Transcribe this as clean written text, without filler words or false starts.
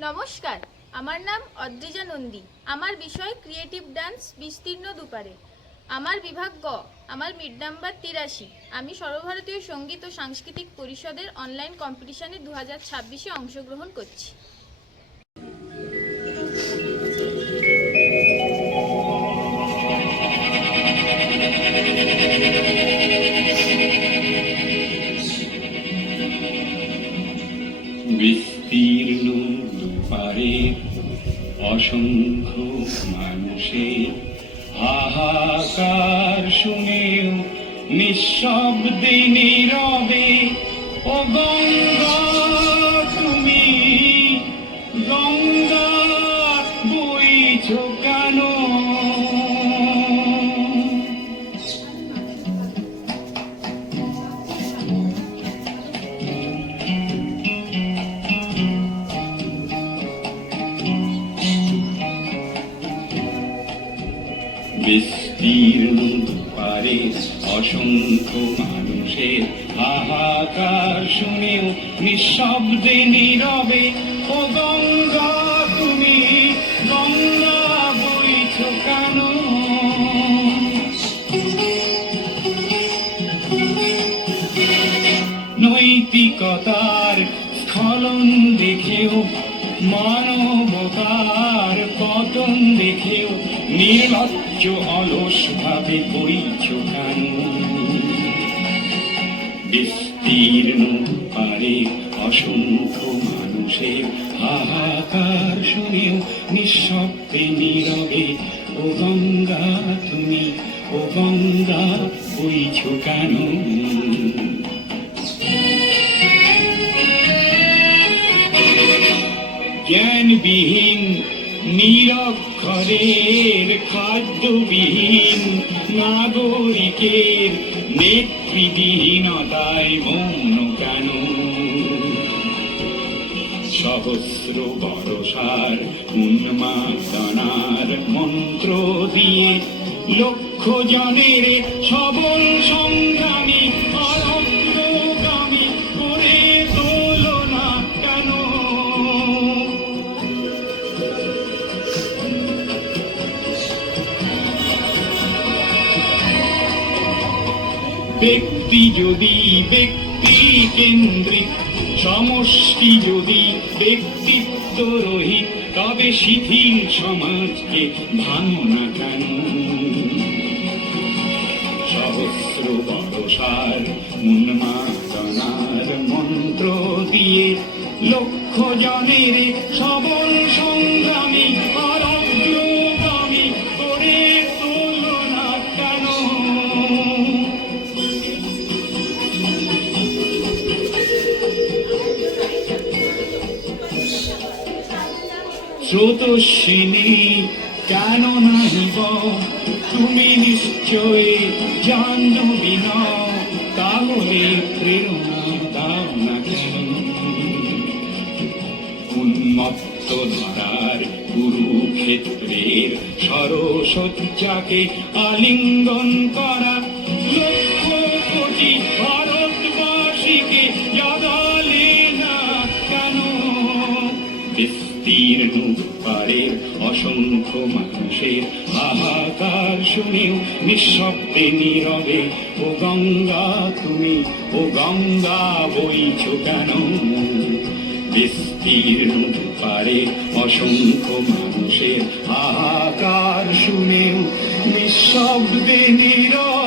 নমস্কার, আমার নাম অদ্রিজা নন্দী। আমার বিষয় ক্রিয়েটিভ ডান্স, বিস্তীর্ণ দুপারে। আমার বিভাগ গ, আমার মিড নাম্বার 83। আমি সর্বভারতীয় সঙ্গীত ও সাংস্কৃতিক পরিষদের অনলাইন কম্পিটিশনে 2026-এ অংশগ্রহণ করছি। বিস্তীর্ণ দুপারে অসংখ্য মানুষের হাহাকার শুনেও নিঃশব্দে নীরবে ও গঙ্গা তুমি গঙ্গা বইছ কেন? বিস্তীর্ণ দুপারে অসংখ্য মানুষের হাহাকার শুনেও নিঃশব্দে নীরবে ও গঙ্গা তুমি গঙ্গা বইছ কেন? নৈতিকতার স্খলন দেখেও মানবতার পতন দেখেও নির্লজ্জ অলস ভাবে বইছ কেন? বিস্তীর্ণ পারে অসংখ্য মানুষের হাহাকার শুনেও নিঃশব্দে নীরবে ও গঙ্গা তুমি ও গঙ্গা বইছ কেন? জ্ঞানবিহীন নিরক্ষরের খাদ্যবিহীন নাগরিকের নেতৃবিহীনতায় মৌন কেন? সহস্র বরষার উন্মাদনার মন্ত্র দিয়ে লক্ষ জনের সবল সংগ্রামী অগ্রগামী করে তোলো না কেন? ব্যক্তি যদি ব্যক্তি কেন্দ্রিক, সমষ্টি যদি ব্যক্তিত্ব রহিত, তবে শিথিল সমাজকে ভাঙো না কেন? সহস্র বরষার উন্মাদনার মন্ত্র দিয়ে লক্ষ জনের সবল সংগ্রামী আর অগ্রগামী করে তোলো না কেন? স্রোতস্বিনী কেন নাহিব তুমি নিশ্চয় জাহ্নবী নও, তাহলে প্রেরণা দাও না কেন? উন্মত্ত ধারার কুরুক্ষেত্রের সরসজ্জাকে আলিঙ্গন করা লক্ষ কোটি ভারতবাসীকে জাগালে না কেন? বিস্তীর্ণ পারের অসংখ্য মানুষের হাহাকার শুনেও নিঃশব্দে নীরবে ও গঙ্গা তুমি ও গঙ্গা বইছ কেন? বিস্তীর্ণ পারে অসংখ্য মানুষের হাহাকার শুনেও নিঃশব্দে নীরবে